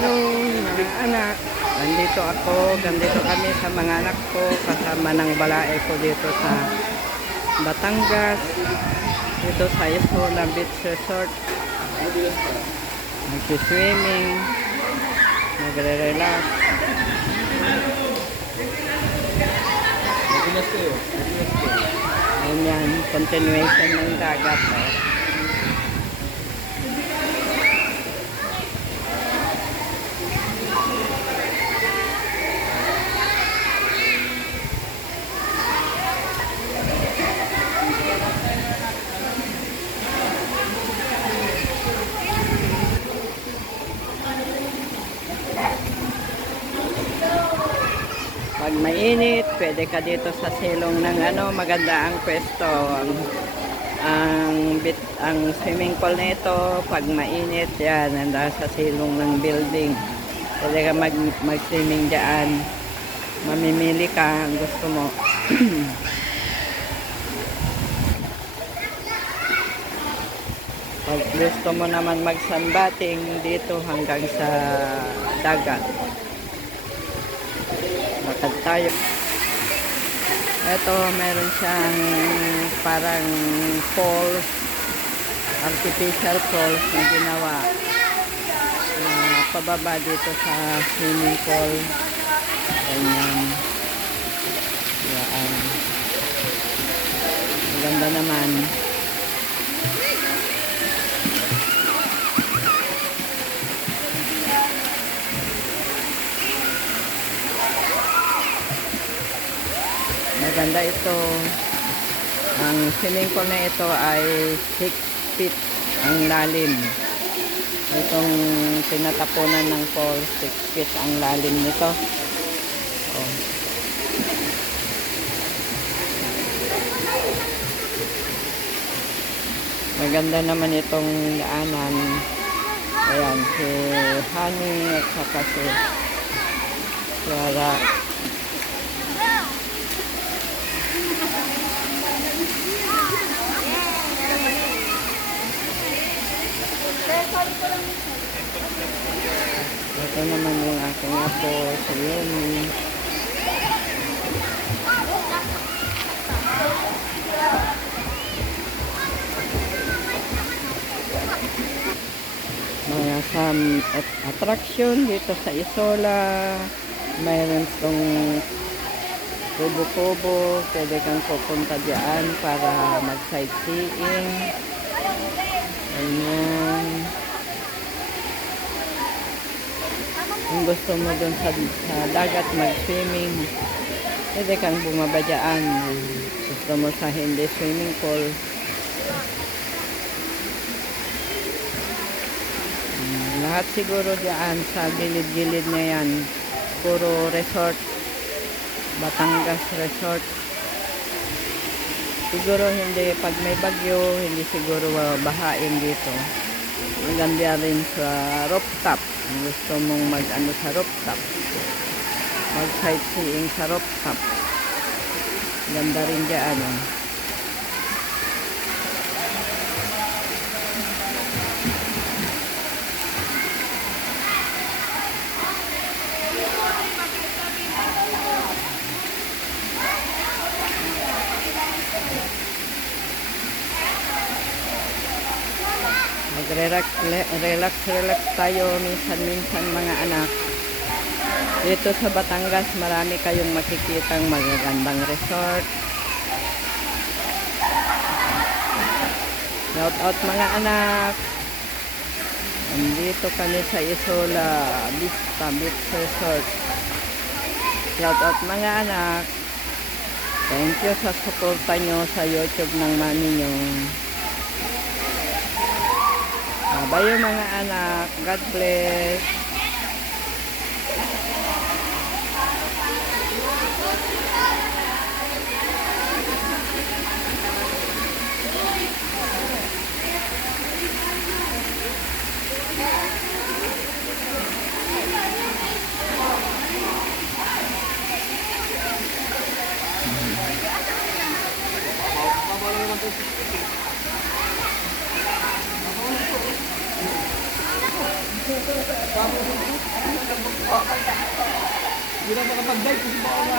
Hello mga anak, ganito kami sa mga anak ko, kasama ng balae ko dito sa Batangas, dito sa Isola Beach Resort. Nag-swimming, nagre-relax. Ayan, continuation ng dagat. Pag mainit, pwede ka dito sa silong ng maganda ang pwesto. Ang swimming pool nito, pag mainit, yan, nanda sa silong ng building. Pwede ka mag-swimming dyan. Mamimili ka ang gusto mo. Pag gusto mo naman mag-sunbathing dito hanggang sa dagat. Lakad tayo. Ito, meron siyang parang falls, artificial falls na ginawa pababa dito sa swimming pool. Ganyan. Yan. Maganda naman. Maganda ito. Ang swimming pool na ito ay 6 feet ang lalim. Itong tinatapunan ng pool, 6 feet ang lalim nito. Oh. Maganda naman itong daanan. Ayan, si Honey at saka si Clara. Ito naman yung aking apo, si Yumi. Mga attraction dito sa Isola. Mayroon itong kubo-kubo. Pwede kang pupunta dyan para mag-sightseeing. Ayan. Kung gusto mo dun sa dagat mag-swimming, pwede kang bumaba dyan. Gusto mo sa hindi swimming pool, lahat siguro dyan sa gilid-gilid na yan, puro resort, Batangas Resort. Siguro hindi, pag may bagyo, hindi siguro bahain dito. Maganda rin sa rooftop. Gusto mong mag-ano sa rooftop, mag-sightseeing sa rooftop. Ganda rin dyan. Relax tayo minsan mga anak. Dito sa Batangas, marami kayong makikitang magagandang resort. Shout out mga anak. Nandito kami sa Isola Vista Beach Resort. Shout out mga anak. Thank you sa suporta nyo sa YouTube ng mami nyo. Bye mga anak. God bless. Hindi na makapag-dive kasi baka